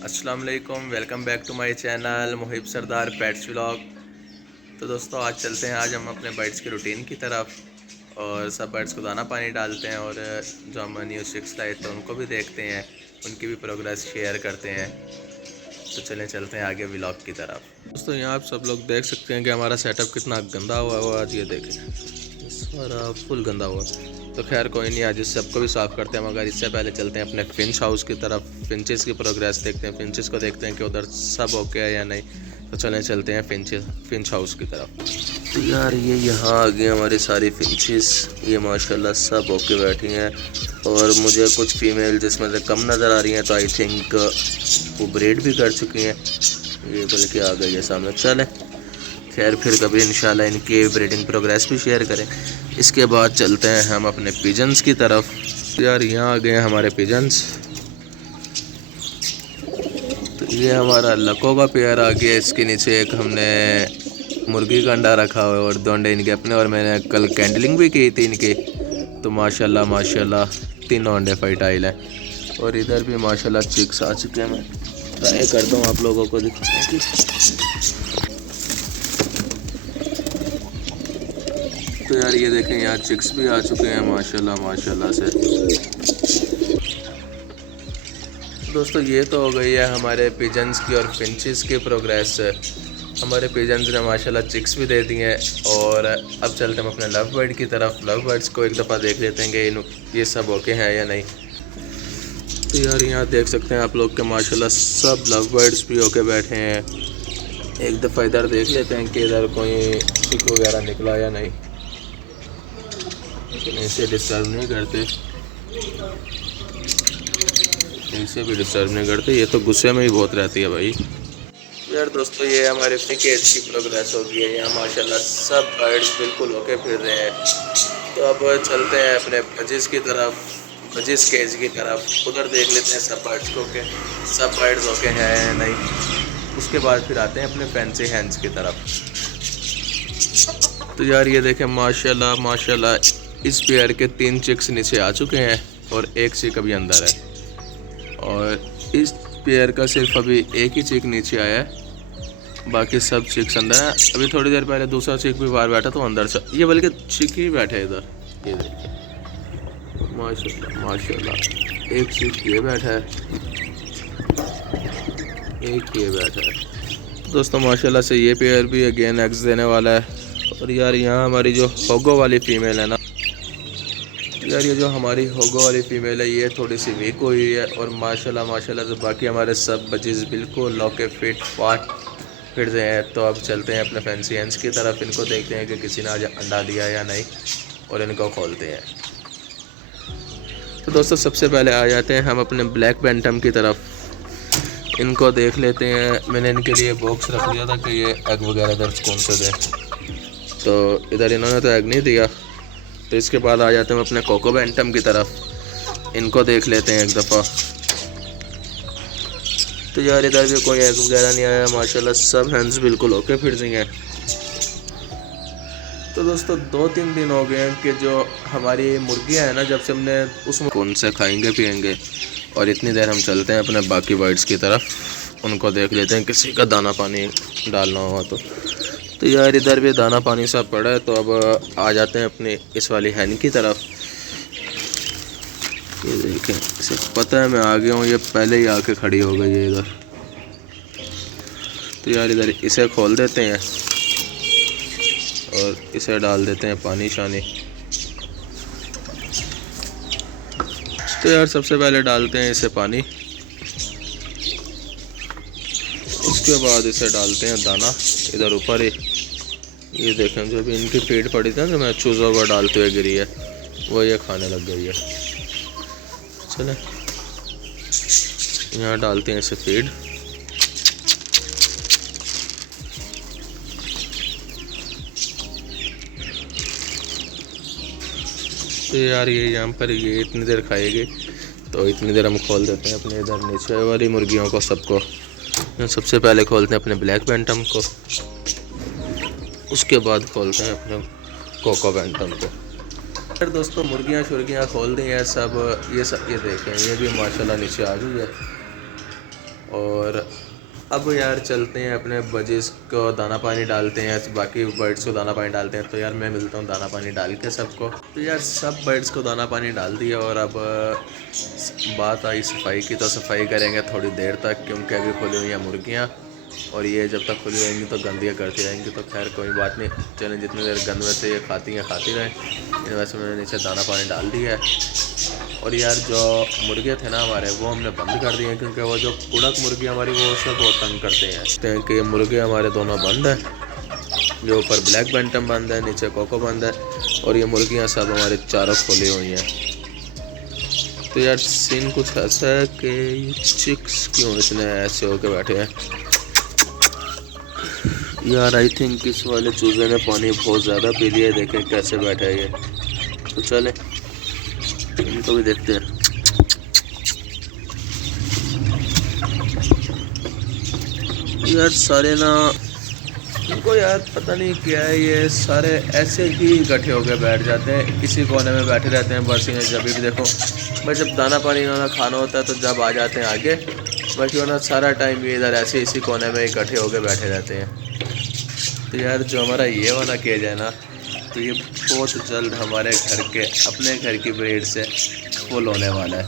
अस्सलाम वालेकुम, welcome back to my channel Muhib Sardar pets vlog. तो दोस्तों आज चलते हैं आज हम अपने बर्ड्स की रूटीन की तरफ और सब बर्ड्स को दाना पानी डालते हैं और जो हम न्यू चिक्स लाए थे उनको भी देखते हैं, उनकी भी प्रोग्रेस शेयर करते हैं। तो चलते हैं आगे व्लॉग की तरफ। दोस्तों यहाँ आप सब लोग देख सकते हैं कि हमारा सेटअप कितना गंदा हुआ है। आज ये देखें सारा फुल गंदा हुआ। तो खैर कोई नहीं, आज इस सबको भी साफ़ करते हैं, मगर इससे पहले चलते हैं अपने फिंच हाउस की तरफ। फिंचेस की प्रोग्रेस देखते हैं, फिंचेस को देखते हैं कि उधर सब ओके है या नहीं। तो चलते हैं फिंच हाउस की तरफ। तो यार ये यहाँ आ गई हमारी सारी फिंचेस, ये माशाल्लाह सब ओके बैठी हैं। और मुझे कुछ फीमेल जिसमें से कम नज़र आ रही हैं, तो आई थिंक वो ब्रीड भी कर चुकी हैं। ये बल्कि आ गई है सामने। चले खैर फिर कभी इंशाल्लाह इनकी ब्रीडिंग प्रोग्रेस भी शेयर करें। इसके बाद चलते हैं हम अपने पिजन्स की तरफ। यार यहाँ आ गए हैं हमारे पिजन्स। तो ये हमारा लको का पेयर आ गया। इसके नीचे एक हमने मुर्गी का अंडा रखा हुआ है और 2 अंडे इनके अपने, और मैंने कल कैंडलिंग भी की थी इनकी। तो माशाल्लाह 3 अंडे फर्टाइल हैं। और इधर भी माशाल्लाह चिक्स आ चुके हैं। मैं ट्राई करता हूँ आप लोगों को दिखाने की। तो यार ये देखें यहाँ चिक्स भी आ चुके हैं माशाल्लाह से। दोस्तों ये तो हो गई है हमारे पिजन्स की और फिंचेस की प्रोग्रेस। हमारे पिजन्स ने माशाल्लाह चिक्स भी दे दिए हैं। और अब चलते हैं अपने लव बर्ड की तरफ। लव बर्ड्स को एक दफ़ा देख लेते हैं कि ये सब ओके हैं या नहीं। तो यार यहाँ देख सकते हैं आप लोग के माशाल्लाह सब लव बर्ड्स भी ओके बैठे हैं। एक दफ़ा इधर देख लेते हैं कि इधर कोई चिक वगैरह निकला या नहीं। ऐसे डिस्टर्ब नहीं करते, इनसे भी डिस्टर्ब नहीं करते। ये तो गुस्से में ही बहुत रहती है भाई। यार दोस्तों ये हमारे केज की प्रोग्रेस हो गई है। यहाँ माशाल्लाह सब बर्ड्स बिल्कुल ओके फिर रहे हैं। तो अब चलते हैं अपने बजिस की तरफ, बजिस केज की तरफ। उधर देख लेते हैं सब बर्ड्स को के सब बर्ड्स ओके हैं या नहीं। उसके बाद फिर आते हैं अपने फैंसी हैंड्स की तरफ। तो यार ये देखें माशाल्लाह इस पेयर के 3 चिक्स नीचे आ चुके हैं और एक चिक अभी अंदर है। और इस पेयर का सिर्फ अभी एक ही चिक नीचे आया है, बाकी सब चिक्स अंदर हैं। अभी थोड़ी देर पहले दूसरा चिक भी बाहर बैठा तो अंदर से ये बल्कि चिक ही बैठे है इधर। ये देखिए माशाल्लाह एक चिक ये बैठा है, एक ये बैठा है। दोस्तों माशाल्लाह से ये पेयर भी अगेन एग्स देने वाला है। और यार यहाँ हमारी जो होगो वाली फ़ीमेल है ना, यार ये जो हमारी होगो वाली फ़ीमेल है ये थोड़ी सी वीक हुई है। और माशाल्लाह तो बाकी हमारे सब बचीज़ बिल्कुल लॉके फिट से हैं। तो अब चलते हैं अपने फैंसी हैंड्स की तरफ। इनको देखते हैं कि किसी ने आज अंडा दिया या नहीं और इनको खोलते हैं। तो दोस्तों सबसे पहले आ जाते हैं हम अपने ब्लैक बैंटम की तरफ। इनको देख लेते हैं। मैंने इनके लिए बॉक्स रख दिया था कि ये एग वगैरह इधर कौन से दें, तो इधर इन्होंने तो एग नहीं दिया। तो इसके बाद आ जाते हैं अपने कोको बैंटम की तरफ। इनको देख लेते हैं एक दफ़ा। तो यार इधर भी कोई एग वगैरह नहीं आया माशाल्लाह, सब हैंड्स बिल्कुल ओके फिर हैं। तो दोस्तों 2-3 दिन हो गए हैं कि जो हमारी मुर्गियाँ हैं ना, जब से हमने उसमें कौन से खाएंगे पिएंगे। और इतनी देर हम चलते हैं अपने बाकी बर्ड्स की तरफ, उनको देख लेते हैं किसी का दाना पानी डालना हुआ तो यार इधर भी दाना पानी सब पड़ा है। तो अब आ जाते हैं अपनी इस वाली हैन की तरफ। ये देखें, इसे पता है मैं आ गया हूँ, ये पहले ही आके खड़ी हो गई है इधर। तो यार इधर इसे खोल देते हैं और इसे डाल देते हैं पानी शानी। तो यार सबसे पहले डालते हैं इसे पानी, उसके बाद इसे डालते हैं दाना इधर ऊपर ही। ये देखें जो भी इनकी फीड पड़ी थी ना, जो मैं चूज़ा हुआ डालते हुए गिरी है, वो ये खाने लग गई है। चले यहाँ डालते हैं इसे फीड। तो यार ये यहाँ पर ये इतनी देर खाएगी, तो इतनी देर हम खोल देते हैं अपने इधर नीचे वाली मुर्गियों को सबको। सबसे पहले खोलते हैं अपने ब्लैक बैंटम को, उसके बाद खोलते हैं अपने कोको बैंटम को। फिर दोस्तों मुर्गियाँ शुर्गियाँ खोल दी हैं सब। ये देखें ये भी माशाल्लाह नीचे आ गई है। और अब यार चलते हैं अपने बजिस को दाना पानी डालते हैं, बाकी बर्ड्स को दाना पानी डालते हैं। तो यार मैं मिलता हूँ दाना पानी डाल के सबको। तो यार सब बर्ड्स को दाना पानी डाल दिया और अब बात आई सफाई की, तो सफाई करेंगे थोड़ी देर तक, क्योंकि अभी खुली हुई हैं मुर्गियाँ और ये जब तक खुली रहेंगी तो गंदियाँ करती रहेंगी। तो खैर कोई बात नहीं, चलें जितनी देर गंद में से ये खाती रहें। वैसे मैंने नीचे दाना पानी डाल दिया है। और यार जो मुर्गे थे ना हमारे, वो हमने बंद कर दिए हैं, क्योंकि वो जो कुड़क मुर्गी हमारी वो उससे बहुत तंग करते हैं। कि ये मुर्गे हमारे दोनों बंद हैं, जो ऊपर ब्लैक बैंटम बंद है, नीचे कोको बंद है, और ये मुर्गियाँ सब हमारे चारों खोली हुई हैं। तो यार सीन कुछ ऐसा है कि चिक्स क्यों इतने ऐसे होके बैठे हैं यार। आई थिंक इस वाले चूजे ने पानी बहुत ज़्यादा पी लिया है, देखें कैसे बैठा है ये। तो चले इनको भी देखते हैं। यार सारे ना, इनको यार पता नहीं क्या है, ये सारे ऐसे ही इकट्ठे होकर बैठ जाते हैं, इसी कोने में बैठे रहते हैं बस। इन्हें जब भी देखो, बस जब दाना पानी इन्होंने खाना होता है तो जब आ जाते हैं आगे, बाकी वरना सारा टाइम ये इधर ऐसे इसी कोने में इकट्ठे होकर बैठे रहते हैं। तो यार जो हमारा ये वाला केज है ना, तो ये बहुत जल्द हमारे घर के अपने घर की ब्रीड से फुल होने वाला है।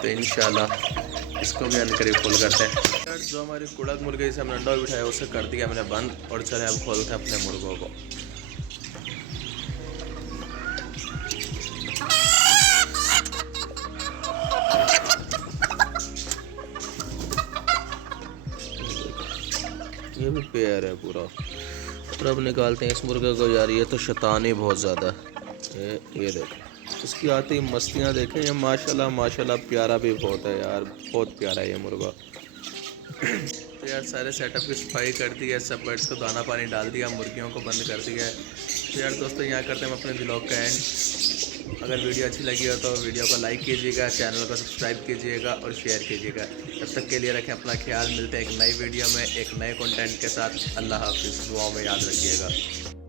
तो इंशाल्लाह इसको भी अनकरीब फुल करते हैं। यार जो हमारी कुड़क मुर्गे जिसे हमने अंडा बिठाया उसे कर दिया मैंने बंद, और चले अब खोलते हैं अपने मुर्गों को। ये भी पेयर है पूरा। और अब निकालते हैं इस मुर्गे को। यार ये तो शैतान ही बहुत ज़्यादा है। ये देखो इसकी आती मस्तियाँ देखें। ये माशाल्लाह माशाल्लाह प्यारा भी बहुत है यार, बहुत प्यारा है ये मुर्गा। तो यार सारे सेटअप की सफाई कर दी है, सब बर्ड्स को दाना पानी डाल दिया, मुर्गियों को बंद कर दिया है। तो यार दोस्तों यहाँ करते हैं हम अपने व्लॉग का एंड। अगर वीडियो अच्छी लगी हो तो वीडियो को लाइक कीजिएगा, चैनल को सब्सक्राइब कीजिएगा और शेयर कीजिएगा। तब तक के लिए रखें अपना ख्याल। मिलते हैं एक नई वीडियो में एक नए कंटेंट के साथ। अल्लाह हाफिज़। दुआओं में याद रखिएगा।